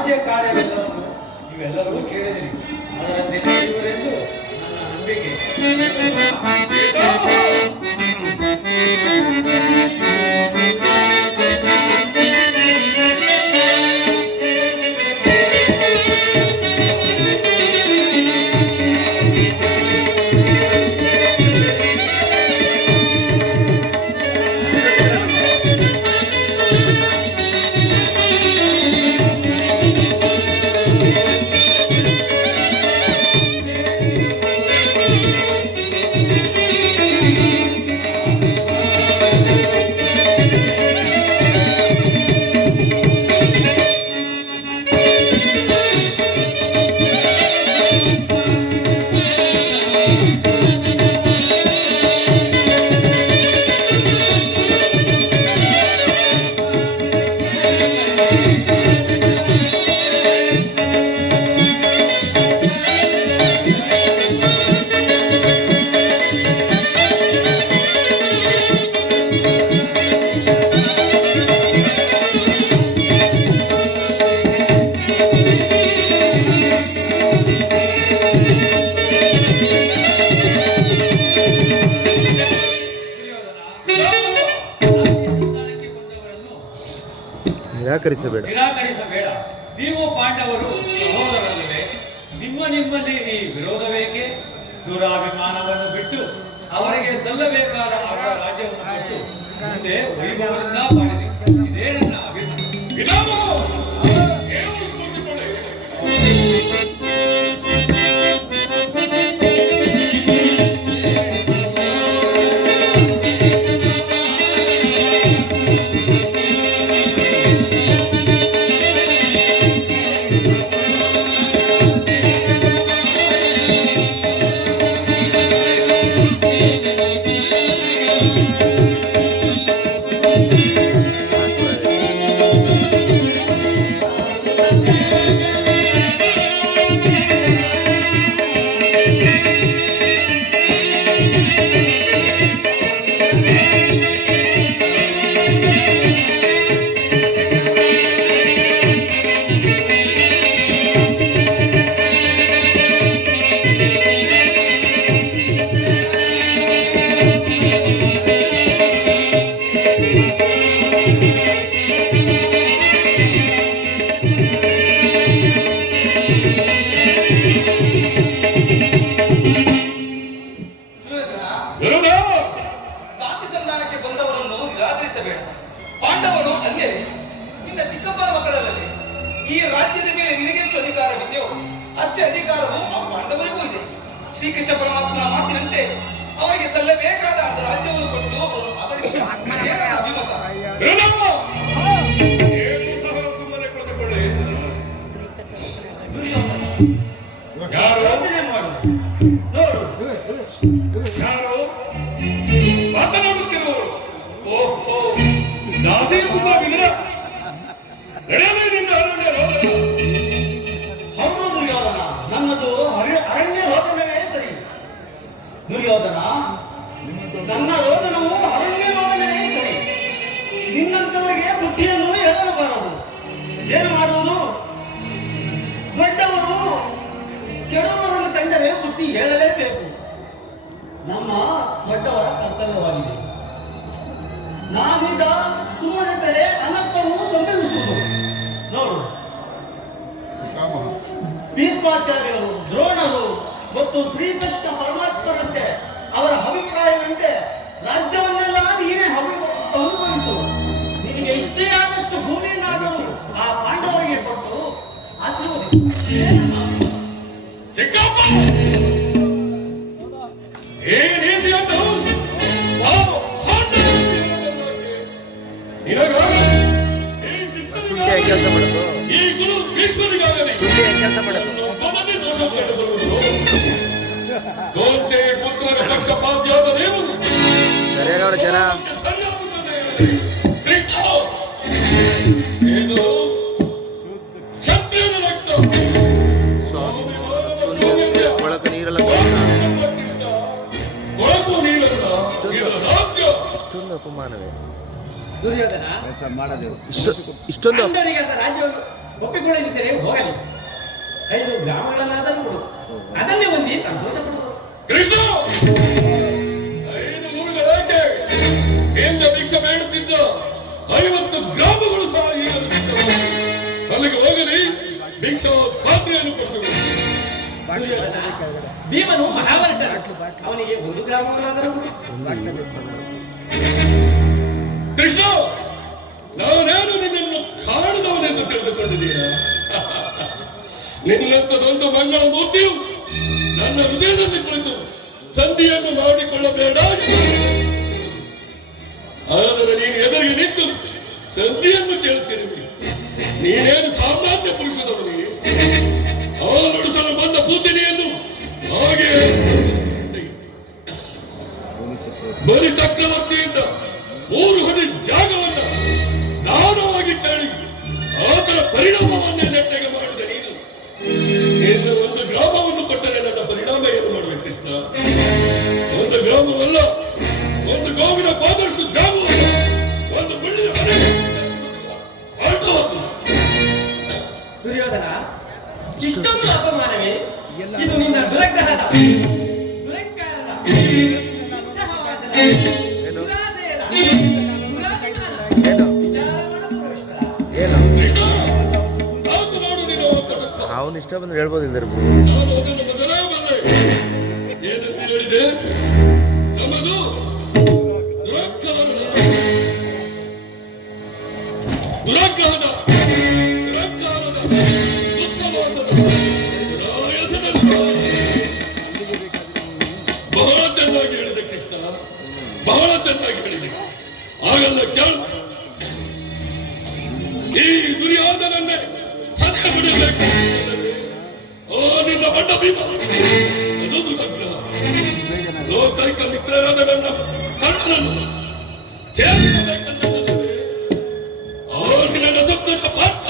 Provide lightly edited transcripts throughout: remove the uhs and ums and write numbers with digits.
ರಾಜ್ಯ ಕಾರ್ಯವೆಲ್ಲವನ್ನು ನೀವೆಲ್ಲರೂ ಕೇಳಿದಿರಿ. ಅದರಂತೆ ನಡೆಯುವರೆಂದು ನನ್ನ ನಂಬಿಕೆ. ನಿರಾಕರಿಸಬೇಡ. ನೀವು ಪಾಂಡವರು ಸಹೋದರರಲ್ಲವೇ? ನಿಮ್ಮಲ್ಲಿ ಈ ವಿರೋಧವೇಕೆ? ದುರಾಭಿಮಾನವನ್ನು ಬಿಟ್ಟು ಅವರಿಗೆ ಸಲ್ಲಬೇಕಾದ ಅವರ ರಾಜ್ಯವನ್ನು ಕೊಟ್ಟು ಮುಂದೆ ವೈಭವದಿಂದ ಮಾಡಿರಿ. ಇದೇ ನನ್ನ ಅಭಿಮಾನ. ಪಾಂಡವರು ಅಂದೇ ನಿನ್ನ ಚಿಕ್ಕಪ್ಪನ ಮಕ್ಕಳಲ್ಲದೆ ಈ ರಾಜ್ಯದ ಮೇಲೆ ನಿನಗೆ ಎಷ್ಟು ಅಧಿಕಾರವಿದೆಯೋ ಅಷ್ಟೇ ಅಧಿಕಾರವು ಆ ಪಾಂಡವರಿಗೂ ಇದೆ. ಶ್ರೀಕೃಷ್ಣ ಪರಮಾತ್ಮನ ಮಾತಿನಂತೆ ಅವರಿಗೆ ಸಲ್ಲಬೇಕಾದ ರಾಜ್ಯವನ್ನು ಕೊಟ್ಟು ಅವರು ಅಭಿಮತ. ಯಾರು ಯೋಚನೆ ಮಾಡು. ನೋಡು ಯಾರು ಮಾತನಾಡುತ್ತಿರುವವರು? ಓಹೋ, ದಾಸಿ ಪುತ್ರ ವಿದುರ. ನಡೆಯಲೇ ನಿನ್ನ ಅರಣ್ಯ ರೋದನ. ಹೌದು ದುರ್ಯೋಧನ, ನನ್ನದು ಅರಣ್ಯ ರೋದನವೇ ಸರಿ. ದುರ್ಯೋಧನ, ನನ್ನ ರೋದನವು ಅರಣ್ಯ ರೋದನವೇ ಸರಿ. ನಿನ್ನಂತವರಿಗೆ ಬುದ್ಧಿಯನ್ನು ಹೇಳಬಾರದು. ಏನು ಮಾಡುವುದು? ದೊಡ್ಡವರು ಕೆಡುವವರನ್ನು ಕಂಡರೆ ಬುದ್ಧಿ ಹೇಳಲೇಬೇಕು. ನಮ್ಮ ದೊಡ್ಡವರ ಕರ್ತವ್ಯವಾಗಿದೆ. ನಾವೀಗ ಸುಮ್ಮನಿದ್ದರೆ ಅನರ್ಥವು ಸಂಭವಿಸುವುದು. ನೋಡು, ಭೀಷ್ಮಾಚಾರ್ಯರು, ದ್ರೋಣರು ಮತ್ತು ಶ್ರೀಕೃಷ್ಣ ಪರಮಾತ್ಮರಂತೆ ಅವರ ಅಭಿಪ್ರಾಯವಂತೆ ರಾಜ್ಯವನ್ನೆಲ್ಲ ನೀನೇ ಅನುಭವಿಸು. ನಿನಗೆ ಇಚ್ಛೆಯಾದಷ್ಟು ಭೂಮಿಯನ್ನಾದರೂ ಆ ಪಾಂಡವರಿಗೆ ಕೊಟ್ಟು ಆಶೀರ್ವದಿಸು. ಕೆಲಸ ಮಾಡೋದು ಈ ಗುರು ಭೀಷ್ಮರಿಗಾಗಲಿ ಕೆಲಸ ಮಾಡೋದು ದೋಷ ಕಂಡುಬರುವುದು. ಗೋತೆ ಪುತ್ರರ ಪಕ್ಷಪಾತಿಯಾದ ನೀವು ಸರಿಯಾಗವರ ಜನ ಕೃಷ್ಣ ಇದು ಕ್ಷತ್ರಿಯನ ರಕ್ತ. ಕೊಳಕ ನೀರಲ್ಲ, ಕೃಷ್ಣ ಕೊಳಕು ನೀರಲ್ಲ, ರಾಜ್ಯ. ಇಷ್ಟೊಂದು ಅಪಮಾನವೇ ದುರ್ಯೋಧನ. ಇಷ್ಟೊಂದು ಪಾಂಡವರಿಗೆ ರಾಜ್ಯವನ್ನು ಒಪ್ಪಿಕೊಳ್ಳದಿದ್ದರೆ ಹೋಗಲಿ. 5 ಗ್ರಾಮಗಳನ್ನಾದರೂ ಕೊಡು, ಅದನ್ನೇ ಹೊಂದಿ ಸಂತೋಷ ಪಡುವರು. ಕೃಷ್ಣ 5 ಊರುಗಳೇಕೆ ಹಿಂದೆ ಭಿಕ್ಷೆ ಬೇಡುತ್ತಿದ್ದ 50 ಗ್ರಾಮಗಳು ಸಹ ಈಗಲೂ ಅಲ್ಲಿಗೆ ಹೋಗಲಿ, ಭಿಕ್ಷಾ ಖಾತ್ರಿಯನ್ನು ಪಡಿಸಬಹುದು. ಭೀಮನು ಮಹಾವರ್ತ, ಅವನಿಗೆ 1 ಗ್ರಾಮವನ್ನಾದರೂ ಕೊಡು. ಕೃಷ್ಣ, ನಾನೇನು ನಿನ್ನನ್ನು ಕಾಣದವನೆಂದು ತಿಳಿದುಕೊಂಡಿದ್ದೀನ? ನಿನ್ನಂತದೊಂದು ಮಂಗಳ ಮೂರ್ತಿಯು ನನ್ನ ಹೃದಯದಲ್ಲಿ ಕುಳಿತು ಸಂಧಿಯನ್ನು ಮಾಡಿಕೊಳ್ಳಬೇಡ. ಆದರೆ ನೀನು ಎದುರಿಗೆ ನಿಂತು ಸಂಧಿಯನ್ನು ಕೇಳುತ್ತಿರುವೆ. ನೀನೇನು ಸಾಮಾನ್ಯ ಪುರುಷದವನೇ? ಹಾಲುಡಿಸಲು ಬಂದ ಪೂತಿನಿಯನ್ನು ಹಾಗೆ ಬಲಿ ಚಕ್ರವರ್ತಿಯಿಂದ 3 ಹನಿ ಜಾಗವನ್ನ ದಾನವಾಗಿ ಕೇಳಿ ಆತರ ಪರಿಣಾಮವನ್ನೇ ನೆಟ್ಟಗೆ ಮಾಡಿದ ನೀನು ಇನ್ನು 1 ಗ್ರಾಮವನ್ನು ಕೊಟ್ಟರೆ ನನ್ನ ಪರಿಣಾಮ ಏನು ಮಾಡುವೆ ಕೃಷ್ಣ? 1 ಗ್ರಾಮವಲ್ಲ, 1 ಗೋವಿನ ಪಾದರ್ಶು ಜಾಗವಲ್ಲ, 1 ಮುಳ್ಳಿನ ಮನೆಗೆ ಹೊರಟು ಹೋಗು. ದುರ್ಯೋಧನ, ಇಷ್ಟೊಂದು ಅಪಮಾನವೇ? ಇದು ನಿನ್ನ ದುರಗ್ರಹದ, ದುರಂಕಾರದ, ದುಸ್ಸಹವಾಸದ, ದುರಾಸೆಯದ, ದುರಾಭಿಮಾನದ ಏನು ವಿಚಾರ ಮಾಡು ಪರಮೇಶ್ವರ. ಏನು ಕೃಷ್ಣ, ಸಾಕು ಮಾಡು ನಿನ್ನ ಒಬ್ಬಟ್ಟು. ಅವನು ಇಷ್ಟ ಬಂದ್ರೆ ಹೇಳ್ಬೋದು ಇಲ್ದಿರ ನಾನು ಅದನ್ನು ಮೊದಲೇ ಬಲ್ಲೆ. ಏನಂತ ಹೇಳಿದೆ? ನಮ್ಮದು ದುರಗ್ರಹದ ದುಸ್ಸವಾಸದ ರಾಯಸದಲ್ಲಿ. ಬಹಳ ಚೆನ್ನಾಗಿ ಹೇಳಿದೆ ಕೃಷ್ಣ, ಬಹಳ ಚೆನ್ನಾಗಿ ಹೇಳಿದೆ. ಆಗಲ್ಲ ಕೇಳು, ಈ ದುರ್ಯೋಧನನ್ನೇ ಸದೆ ಬಿಡಬೇಕು. ಓ ನಿನ್ನ ಬಣ್ಣ ಭೀಮ, ಅದು ದುರಗ್ರಹ. ಲೋಕೈಕ ಮಿತ್ರರಾದ ನನ್ನ ಕಣ್ಣನನ್ನು ಛೇದಿಸಬೇಕೆಂದರೆ ನನ್ನ ಸಪ್ತಕ ಪಾತ್ರ,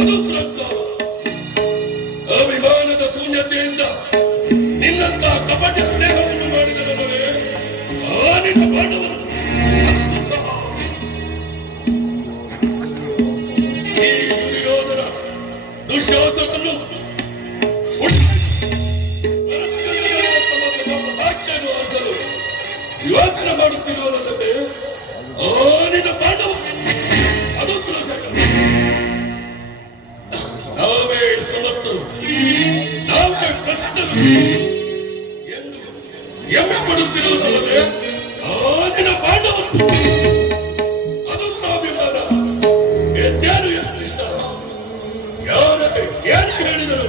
ಅದು ದುರಂಕಾರ. ಅಭಿಮಾನದ ಶೂನ್ಯತೆಯಿಂದ ನಿನ್ನಂತ ಕಪಟ ಸ್ನೇಹವನ್ನು ಮಾಡಿದರಲ್ಲವೇ ಆ ನಿನ್ನ ಬಾಂಧವರು, ಅದು ದುಸ್ಸಹ. ಈ ದುರ್ಯೋಧನ ದುಶ್ಯಾಸನನ್ನು ಯೋಚನೆ ಮಾಡುತ್ತಿರುವಲ್ಲದೆ ಆ ನಿನ್ನ ಪಾಂಡವ, ಅದು ಕುಲಶೇಖರ. ನಾವೇ ಸಮರ್ಥರು, ನಾವೇ ಪ್ರಸಿದ್ಧರು ಎಂದು ಹೆಮ್ಮೆ ಪಡುತ್ತಿರುವುದಲ್ಲದೆ ಆ ನಿನ್ನ ಪಾಂಡವ, ಅದು ಅಭಿಮಾನ. ಹೆಚ್ಚೇನು ಕೃಷ್ಣ, ಯಾರೇ ಏನೇ ಹೇಳಿದರು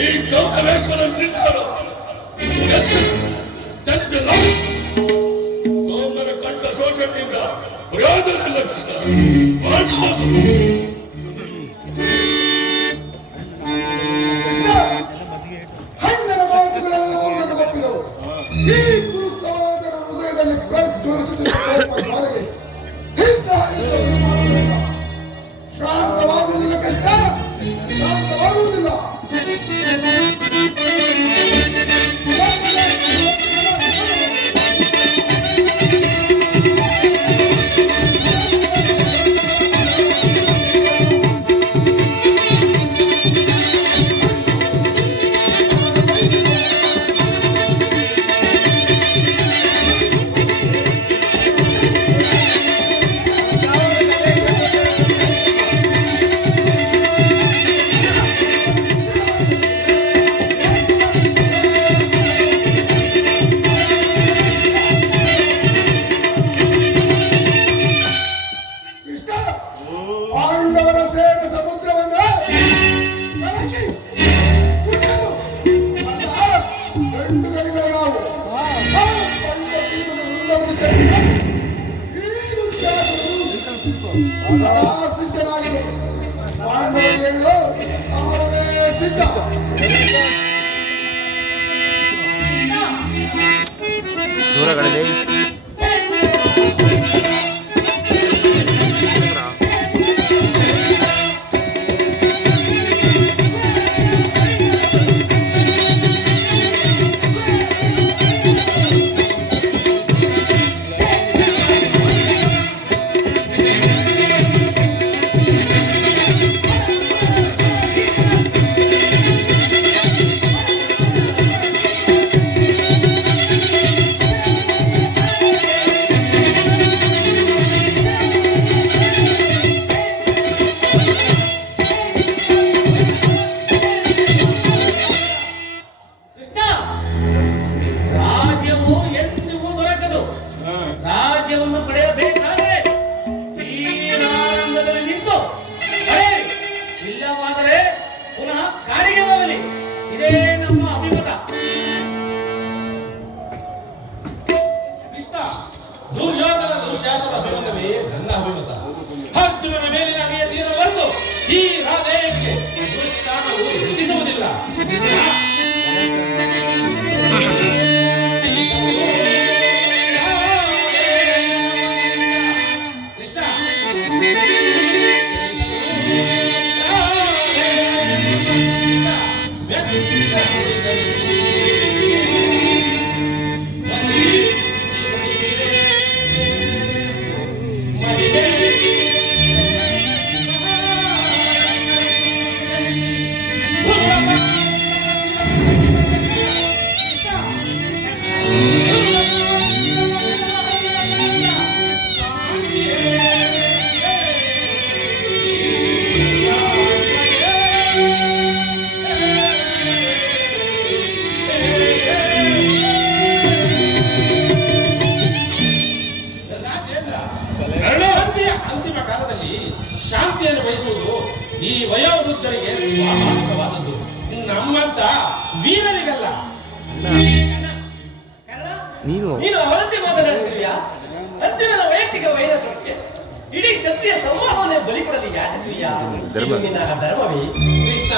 ಈ ಗೌರವೇಶ್ವರ ನಿರ್ಧಾರ ಚಲಿಸಲ್ಲ. ಸೋಮರ ಕಂಠ ಶೋಷಣೆಯಿಂದ ಪ್ರಯೋಜನ ಇಲ್ಲ ಕೃಷ್ಣ. ಮಾಡಬಹುದು. ಹಣ್ಣನ ಮಾತುಗಳೆಲ್ಲ ನನಗೆ ಒಪ್ಪಿದವು. ಈ ಗುರು ಸಹೋದರ ಹೃದಯದಲ್ಲಿ ಜ್ವಲಿಸುತ್ತಿರುವ ಜ್ವಾಲೆಗೆ ಇಂಥ ಹಣ್ಣುಗಳನ್ನು ಮಾಡುವುದಿಲ್ಲ. ಶಾಂತವಾಗುವುದಿಲ್ಲ ಕೃಷ್ಣ, ಶಾಂತವಾಗುವುದಿಲ್ಲ. ಪಾಂಡವರ ಸೇನೆ ಸಮುದ್ರವನ್ನ ಕಲಕಿ ಕುಡಿಯಲು ಅಲ್ಲ, ಗಂಡುಗಳಿವೆ ನಾವು. ಆ ಪಂಡವೀರರೆಲ್ಲವನ್ನು ಚೆನ್ನಾಗಿ ಈಗಲೂ ಸದಾ ಸಿದ್ಧನಾಗಿದೆ. ಪಾಂಡವರೇಳು ಸಮರವೇ ಸಿದ್ಧ. ದೂರಗಳಿದೆ ಕಾಡಿಗೆ ಹೋಗಲಿ, ಇದೇ ನಮ್ಮ ಅಭಿಮತ. ಕೃಷ್ಣ, ದುರ್ಯೋಧನ ದುಶ್ಯಾಸನ ಅಭಿಮತವೇ ನನ್ನ ಅಭಿಮತ. ಅರ್ಜುನನ ಮೇಲಿನ ಅಗೆಯ ತೀರವರೆದು ಈ ರಾಧೆಗೆ ದುಷ್ಟಾನವು ರುಚಿಸುವುದಿಲ್ಲ. ಕೃಷ್ಣ, ಅಂತಿಮ ಕಾಲದಲ್ಲಿ ಶಾಂತಿಯನ್ನು ಬಯಸುವುದು ಈ ವಯೋವೃದ್ಧರಿಗೆ ಸ್ವಾಭಾವಿಕವಾದದ್ದು, ನಮ್ಮಂತ ವೀರರಿಗಲ್ಲ. ನೀನು ನೀನು ಅವರಂತೆ ಮಾತನಾಡುತ್ತಿರುವಿಯಾ? ಅರ್ಜುನನ ವೈಯಕ್ತಿಕ ವೈರತ್ವಕ್ಕೆ ಇಡೀ ಕ್ಷತ್ರಿಯ ಸಮೂಹವನ್ನೇ ಬಲಿ ಕೊಡಲು ಯಾಚಿಸುವಿಯಾ? ಧರ್ಮ. ಇದು ನಿನ್ನ ಧರ್ಮವೇ? ಕೃಷ್ಣ,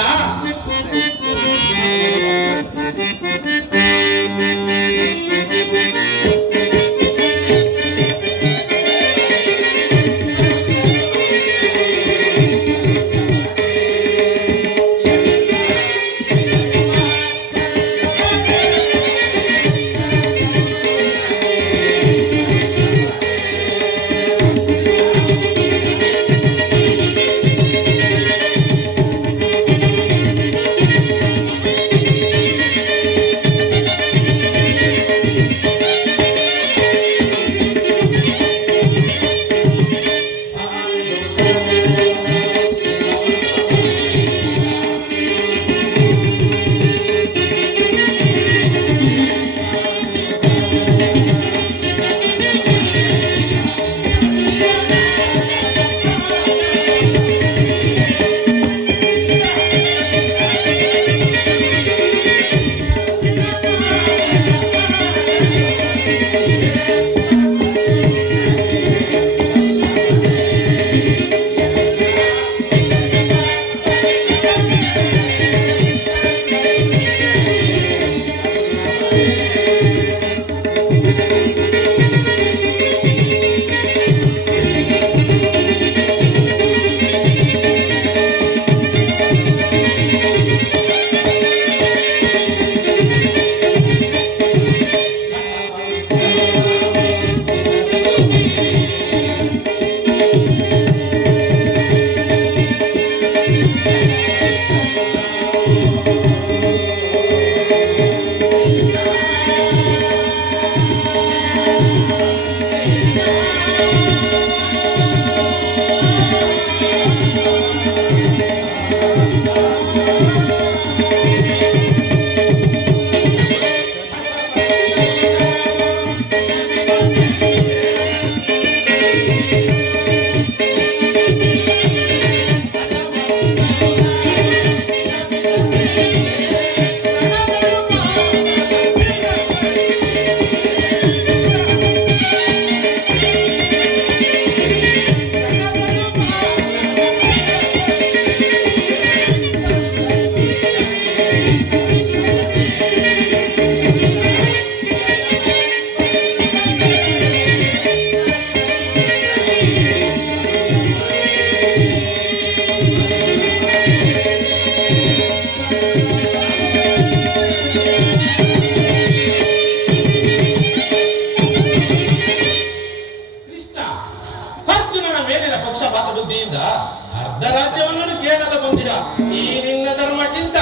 ಈ ನಿನ್ನ ಧರ್ಮಕ್ಕಿಂತ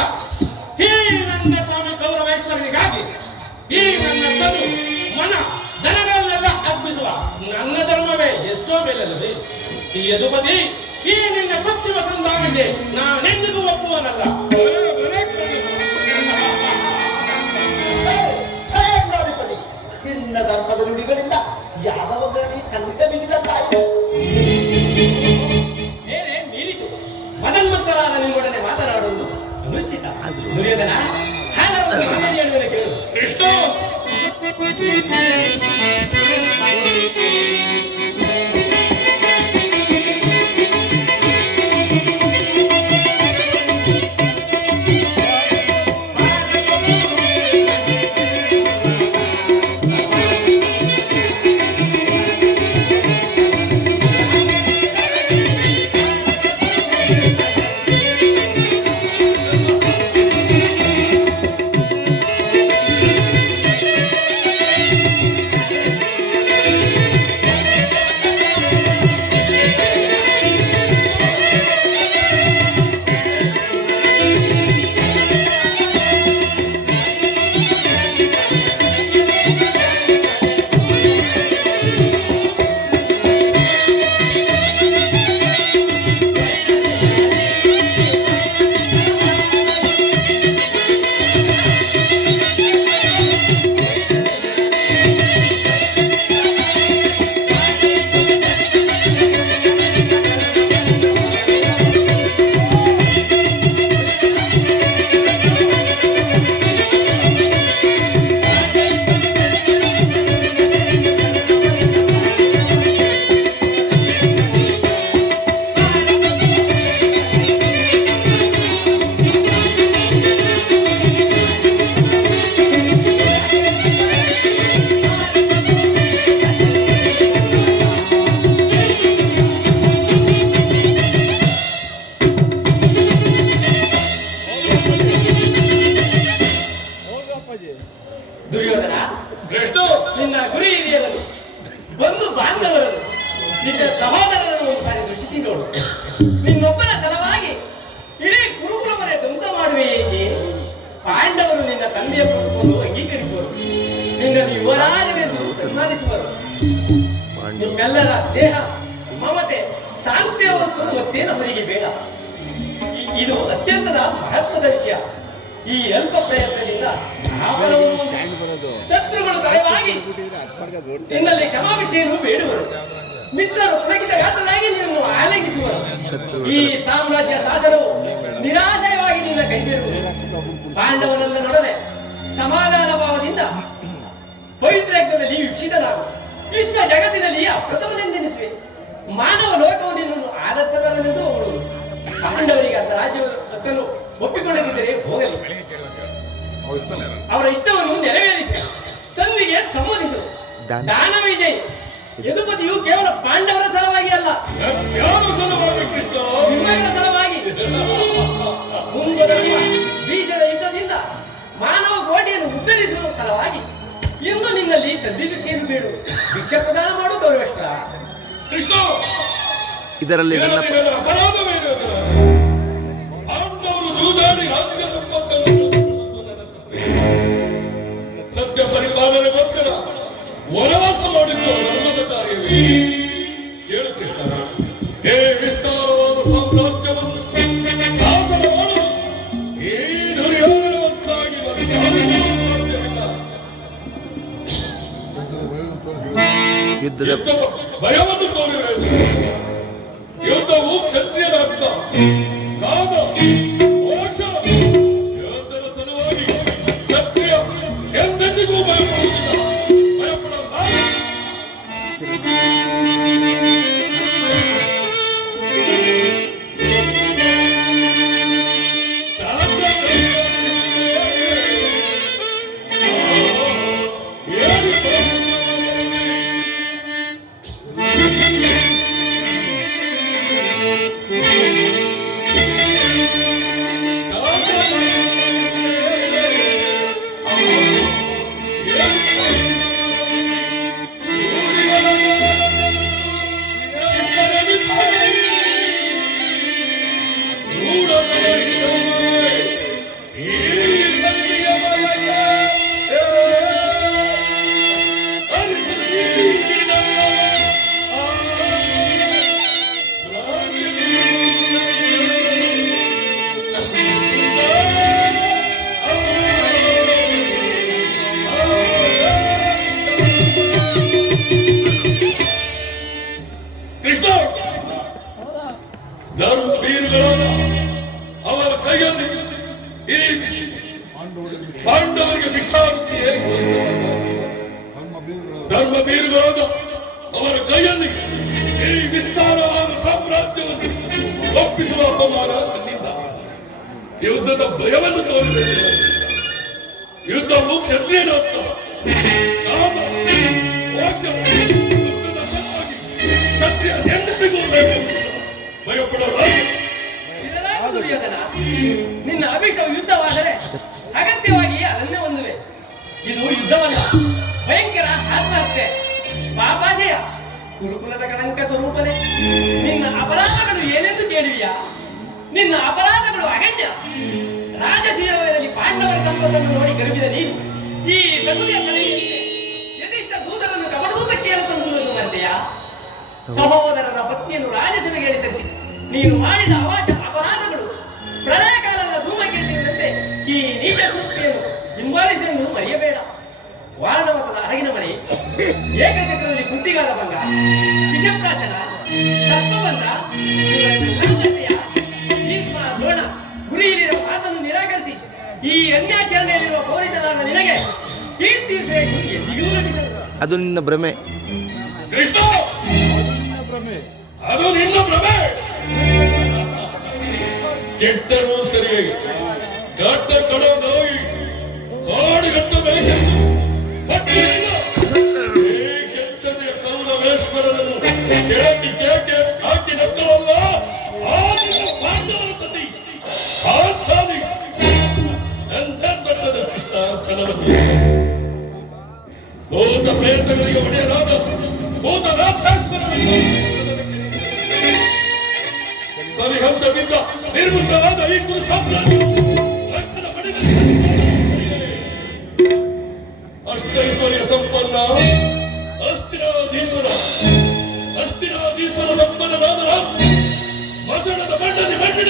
ಈ ನನ್ನ ಸ್ವಾಮಿ ಕೌರವೇಶ್ವರನಿಗಾಗಿ ಈ ನನ್ನ ತನು ಮನ ದನಗಳನ್ನೆಲ್ಲ ಅರ್ಪಿಸುವ ನನ್ನ ಧರ್ಮವೇ ಎಷ್ಟೋ ಮೇಲಲ್ಲವೇ? ಈ ಯದುಪತಿ, ಈ ನಿನ್ನ ಕೃತ್ರಿಮ ಸಂಧಾನಕ್ಕೆ ನಾನೆಂದಿಗೂ ಒಪ್ಪುವನಲ್ಲ. ನಿನ್ನ ಧರ್ಮದ ನುಡಿಗಳಿಂದ ಯಾದವರಲ್ಲಿ ಖಂಡಿತ ಬಿಗಿದಂತಾಯಿತು. ಬೇರೆ ಮೀರಿತು. ಮದನ್ಮತ್ತರಾದ ನಿಮ್ಮೊಡನೆ ಮಾತನಾಡುವುದು ಮನುಷ್ಯ ನಿಶ್ಚಿತ. ದುರ್ಯೋಧನ, ಹಾಗಾದ್ರೆ ಒಂದು ಮಾತನ್ನು ಹೇಳುವುದನ್ನು ಕೇಳು. ಕೃಷ್ಣ ದುರ್ಯೋಧನ, ಕೃಷ್ಣ ನಿನ್ನ ಗುರಿ ಹಿರಿಯರನ್ನು, ಬಂಧು ಬಾಂಧವರನ್ನು, ನಿನ್ನ ಸಹೋದರರನ್ನು ಒಂದು ಸಾರಿ ದೃಷ್ಟಿಸಿ ನೋಡು. ನಿನ್ನೊಬ್ಬನ ಸಲವಾಗಿ ಇಡೀ ಕುರುಕುಲವನ್ನೇ ಧ್ವಂಸ ಮಾಡುವೆ ಏಕೆ? ಪಾಂಡವರು ನಿನ್ನ ತಂದೆಯ ಪ್ರಭುತ್ವವನ್ನು ಅಂಗೀಕರಿಸುವರು, ನಿನ್ನನ್ನು ಯುವರಾಜನೆಂದು ಸನ್ಮಾನಿಸುವರು. ನಿಮ್ಮೆಲ್ಲರ ಸ್ನೇಹ, ಮಮತೆ, ಸಾಂತ್ಯವಂತೂ ಮತ್ತೇನು ಅವರಿಗೆ ಬೇಡ. ಇದು ಅತ್ಯಂತ ಮಹತ್ವದ ವಿಷಯ. ಈ ಅಲ್ಪ ಪ್ರಯತ್ನದಿಂದ ಶತ್ರುಗಳು ತಡವಾಗಿ ನಿನ್ನಲ್ಲಿ ಕ್ಷಮಾಭಿಕ್ಷೆಯನ್ನು ಬೇಡುವರು. ಮಿತ್ರರು ಪುಳಕಿತಗಾತರಾಗಿ ನಿನ್ನನ್ನು ಆಲಂಗಿಸುವರು. ಈ ಸಾಮ್ರಾಜ್ಯ ಶಾಸನವು ನಿರಾಶಯವಾಗಿ ನಿನ್ನ ಕೈ ಸೇರುವುದು. ಪಾಂಡವನನ್ನ ನೊಡನೆ ಸಮಾಧಾನ ಭಾವದಿಂದ ಪವಿತ್ರ ಯಜ್ಞದಲ್ಲಿ ವೀಕ್ಷಿತನಾಗು. ವಿಶ್ವ ಜಗತ್ತಿನಲ್ಲಿ ಅಪ್ರಥಮನೆಂದೆನಿಸುವೆ. ಮಾನವ ಲೋಕವು ನಿನ್ನನ್ನು ಆದರ್ಶದನೆಂದು ಹೊಗಳುವುದು. ಪಾಂಡವರಿಗೆ ಅಂತ ರಾಜ್ಯವನ್ನು ಒಪ್ಪಿಕೊಳ್ಳದಿದ್ದರೆ ಹೋಗಲಿ. ಅವರ ಇಷ್ಟವನ್ನು ನೆರವೇರಿಸಿ ಸಂಧಿಗೆ ಸಮ್ಮತಿಸು. ದಾನ ವಿಜಯ್ ಯದುಪತಿಯು ಕೇವಲ ಪಾಂಡವರ ಸಲವಾಗಿ ಅಲ್ಲ, ಕೃಷ್ಣ ನಿಮ್ಮಗಳ ಸಲವಾಗಿ ಮುಂಬರುವ ಭೀಷಣ ಯುದ್ಧದಿಂದ ಮಾನವ ಕೋಟೆಯನ್ನು ಉದ್ಧರಿಸುವ ಸಲವಾಗಿ ಇಂದು ನಿನ್ನಲ್ಲಿ ಸದ್ದಿ ಭಿಕ್ಷೆಯನ್ನು ಬೇಡು. ಭಿಕ್ಷೆ ಪ್ರದಾನ ಮಾಡು ಗೌರವೇಶ್ವರ. ಕೃಷ್ಣ ಇದರಲ್ಲಿ ನನ್ನ ಅಪರಾಧವೇನು? ಪಾಂಡವರು ಜೂಜಾಡಿ ರಾಜ್ಯ ಸಂಪತ್ತನ್ನು ಸತ್ಯ ಪರಿಪಾಲನೆಗೋಸ್ಕರ ವನವಾಸ ಮಾಡಿದ್ದು ಧರ್ಮದ ಕಾರ್ಯವೇ. ಕೇಳು ಕೃಷ್ಣ, ಹೇ ವಿಸ್ತಾರವಾದ ಸಾಮ್ರಾಜ್ಯವನ್ನು ಶಾಸನ ಮಾಡಲು ಈ ದುರ್ಯೋಧನವಂತಾಗಿ ಸಾಧ್ಯವಿಲ್ಲ. ಯುದ್ಧದ ಭಯವನ್ನು ತೋರಿರುವುದು. ಯುದ್ಧವು ಕ್ಷತ್ರಿಯನಾಗ್ತ ಕಾದ ಮೋಕ್ಷ. ಯೋಧನ ಸಲುವಾಗಿ ಕ್ಷತ್ರಿಯ ಎಂದೆಂದಿಗೂ ಭಯಪಡುವುದಿಲ್ಲ, ಭಯಪಡಲ್ಲ. ವಿಚಾರಕ್ಕೆ ಧರ್ಮ ಬೀರುಗಳಾದ ಅವರ ಕೈಯಲ್ಲಿ ಈ ವಿಸ್ತಾರವಾದ ಸಾಮ್ರಾಜ್ಯವನ್ನು ಒಪ್ಪಿಸುವ ಅಪಮಾನ ನನ್ನಿಂದ. ಯುದ್ಧದ ಭಯವನ್ನು ತೋರಿದೆ. ಯುದ್ಧವು ಕ್ಷತ್ರಿಯನತ್ತ ಕಾಮ ಮೋಕ್ಷ ಯುದ್ಧದ ಫಲವಾಗಿ ಕ್ಷತ್ರಿಯ ಎಂದೆಂದಿಗೂ ಭಯಪಡಲ್ಲ. ದುರ್ಯೋಧನ, ನಿನ್ನ ಅಭಿಷ್ಟವು ಯುದ್ಧವಾದರೆ ಅಗತ್ಯವಾಗಿ ಅದನ್ನೇ ಹೊಂದುವೆ. ಇದು ಯುದ್ಧವಲ್ಲ, ಭಯಂಕರ ಆತ್ಮಹತ್ಯೆ, ಪಾಪಾಶಯ, ಕುರುಕುಲದ ಕಳಂಕ ಸ್ವರೂಪನೇ. ನಿನ್ನ ಅಪರಾಧಗಳು ಏನೆಂದು ಕೇಳುವಿಯಾ? ನಿನ್ನ ಅಪರಾಧಗಳು ಅಗಣ್ಯ. ರಾಜಶೀಲದಲ್ಲಿ ಪಾಂಡವರ ಸಂಪತ್ತನ್ನು ನೋಡಿ ಗರ್ಭಿದ ನೀನು ಈ ಸಗುದಿಯ ಕಲೆಯಂತೆ ಯಥಿಷ್ಟ ದೂತರನ್ನು ಕಪಟದೂತ ಕೇಳುತ್ತಂದುದನ್ನು ಮರೆತೆಯಾ? ಸಹೋದರರ ಪತ್ನಿಯನ್ನು ರಾಜಸಭೆಗೆ ತರಿಸಿ ನೀನು ಮಾಡಿದ ಅವಾಚ ಅಪರಾಧಗಳು ಪ್ರಳಯ ಕಾಲದ ಧೂಮಕೇತುವಿನಂತೆ ಈ ನೀಚ ಸೃಷ್ಟಿಯನ್ನು ಹಿಂಬಾಲಿಸೆಂದು ಮರೆಯಬೇಡ. ವಾರಣವತದ ಅರಗಿನ ಮನೆ, ಏಕಚಕ್ರದಲ್ಲಿ ಬುದ್ಧಿಗಾಲ ಭಂಗ, ವಿಷಪ್ರಾಶನ, ಸರ್ಪಬಂಧ, ಭೀಷ್ಮ, ದ್ರೋಣ, ಗುರಿ ಹಿರಿಯರ ಮಾತನ್ನು ನಿರಾಕರಿಸಿ ಈ ಅನ್ಯಾಚರಣೆಯಲ್ಲಿರುವ ಪೌರಿತನಾದ ನಿನಗೆ ಕೀರ್ತಿ ಶ್ರೇಷ್ಠ ಎಂದಿಗೂ ಲಭಿಸದು. ಅದು ನಿನ್ನ ಭ್ರಮೆ ಕೃಷ್ಣ, ಅದು ನಿನ್ನ ಭ್ರಮೆ. ಕೆಟ್ಟರೂ ಸರಿಯಾಗಿ ಕಟ್ಟ ಕಡೋದಾಗಿ ಕಾಡುಗಟ್ಟಬೇಕೆಂದು ಪಟ್ಟಿಲ್ಲ. ಈ ಕೆಚ್ಚನೆಯ ಕೌರವೇಶ್ವರನನ್ನು ಕೆಳಕಿ ಕೇಕೆ ಹಾಕಿ ನಕ್ಕಳಲ್ಲ. ಆ ನಿನ್ನ ಪಾಂಡವರ ಸತಿ ಪಾಂಚಾಲಿ ಎಂಥ ತೊಟ್ಟದ ಕೃಷ್ಣ ಛಲವನ್ನು. ಭೂತ ಪ್ರೇತಗಳಿಗೆ ಒಡೆಯರಾದ ಭೂತ ವ್ಯಾಪ್ತೇಶ್ವರನನ್ನು ಸರಿಹಂಸದಿಂದ ನಿರ್ಮಿತವಾದ ಈ ಕುರು ಸಾಮ್ರಾಜ್ಯ ಅಷ್ಟೈಶ್ವರ್ಯ ಸಂಪನ್ನ ಅಸ್ಥಿರಾಧೀಶ್ವರ ಸಂಪನ್ನನಾದ ಮಸಣದ ಮಂಡನೆ ಮಂಡಿದ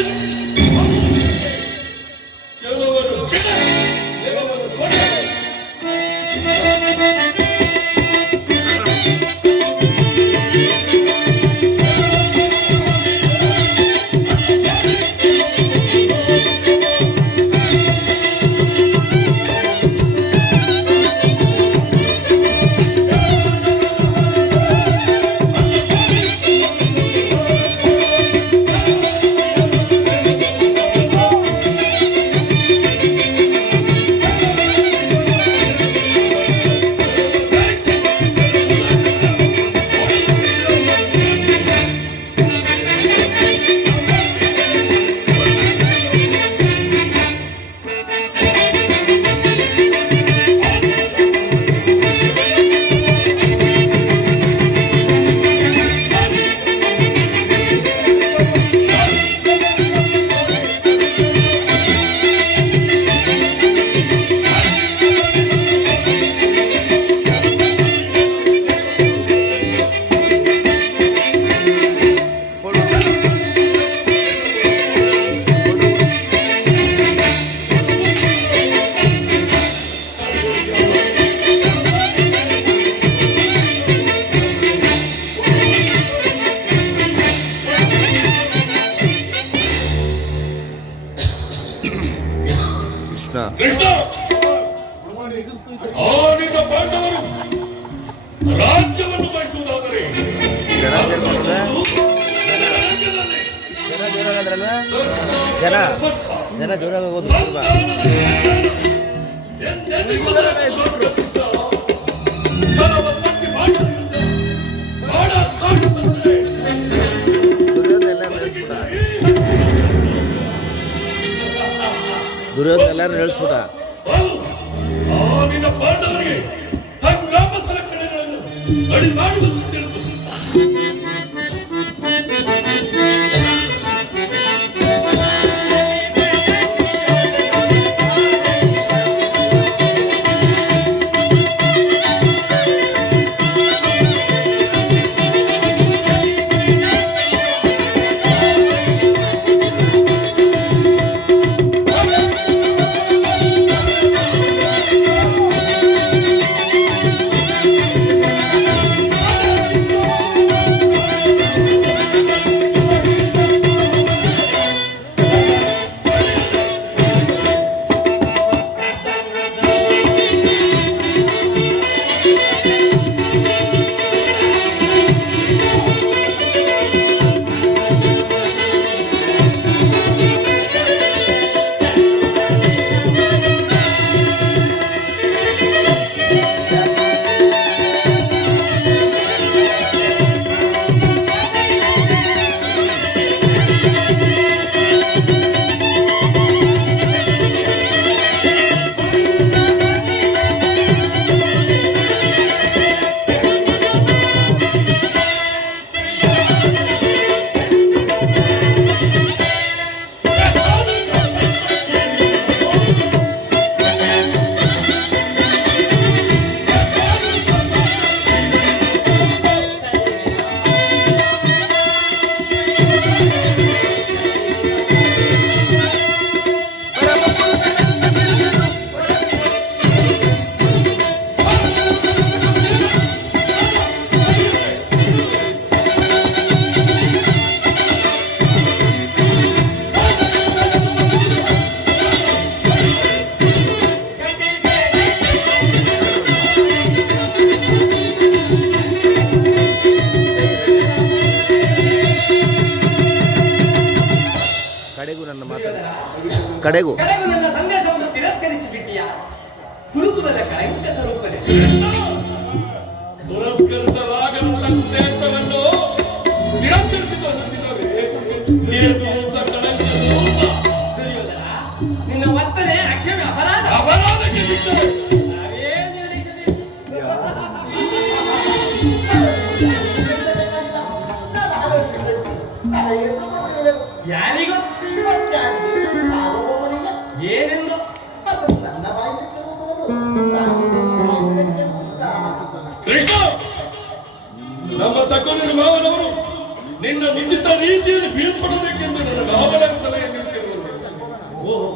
ಕೆಲವರು ದೇವರನ್ನು ಕೃಷ್ಣ, ಆ ನಿನ್ನ ಪಾಂಡವರು ರಾಜ್ಯವನ್ನು ಬಯಸುವುದಾದರೆ ಜನ ಜೋರಾಗಿ ದುರ್ಯೋಧನ ಎಲ್ಲರೂ ಹೇಳಿಸ್ಬಿಟ್ಟ. ನಿನ್ನ ಪಾಂಡವರಿಗೆ ಸಂಗ್ರಾಮ ಸಲಕರಣೆಗಳನ್ನು ಅಡಿ ಮಾಡುವಂತೆ ತಿಳಿಸು. ಕಡೆಗೂ ಕಡೆಗೂ ನನ್ನ ಸಂದೇಶವನ್ನು ತಿರಸ್ಕರಿಸಿ ಬಿಟ್ಟಿಯಾ? ಗುರುಕುಲದ ಕಳಂಕ ಸ್ವರೂಪನೇ. ಪುರಸ್ಕರಿಸಲಾಗದ ಸಂದೇಶವನ್ನು ತಿರಸ್ಕರಿಸಿಕೊಂಡು ದುರ್ಯೋಧನ, ನಿನ್ನ ವರ್ತನೆ ಅಕ್ಷಮ್ಯ ಅಪರಾಧ. ಅಪರಾಧಕ್ಕೆ ಸಿಗ್ತದೆ. ನಾವೇ ನಿರ್ಣಯಿಸಬೇಕು. ಯಾರಿಗೂ ಏನೆಂದು ನನ್ನ ಬಾಯಿಂದ ಕೇಳುವುದು ಸಾರ್ವಭೌಮನಿಂದ ಕೇಳುವುದು. ಕೃಷ್ಣ, ನಮ್ಮ ಸಕೋಲಿನ ಮಾವನವರು ನಿನ್ನ ಉಚಿತ ರೀತಿಯಲ್ಲಿ ಬೀಳ್ಕೊಡಬೇಕೆಂದು ನನ್ನ ನಾವನ ಸಲಹೆ ನೀಡುತ್ತಿರುವರು. ಓಹೋ,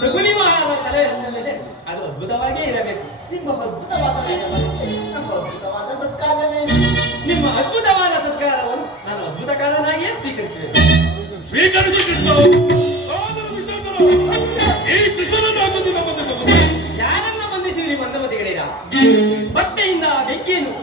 ಶಕುನಿ ಮಹಾರಾಜ ಸಲಹೆ ಅಂದ ಮೇಲೆ ಅದು ಅದ್ಭುತವಾಗಿಯೇ ಇರಬೇಕು. ನಿಮ್ಮ ಅದ್ಭುತವಾದ ನಯನಕ್ಕೆ ನಮ್ಮ ಅದ್ಭುತವಾದ ಸತ್ಕಾರ್ಯವೇ. ನಿಮ್ಮ ಅದ್ಭುತವಾದ ಸತ್ಕಾರವನ್ನು ನಾನು ಅದ್ಭುತಕಾರನಾಗಿಯೇ ಸ್ವೀಕರಿಸಬೇಕು. ಸ್ವೀಕರಿಸಿ ಕೃಷ್ಣ. ಸಹೋದರ ವಿಶೇಷರು, ಈ ಕೃಷ್ಣನನ್ನು ಬಂಧಿಸಬಹುದು. ಯಾರನ್ನ ಬಂಧಿಸಿವಿರಿ ಮಂದಮತಿಗಳೀರ? ಬಟ್ಟೆಯಿಂದ ಬೆಂಕಿಯನ್ನು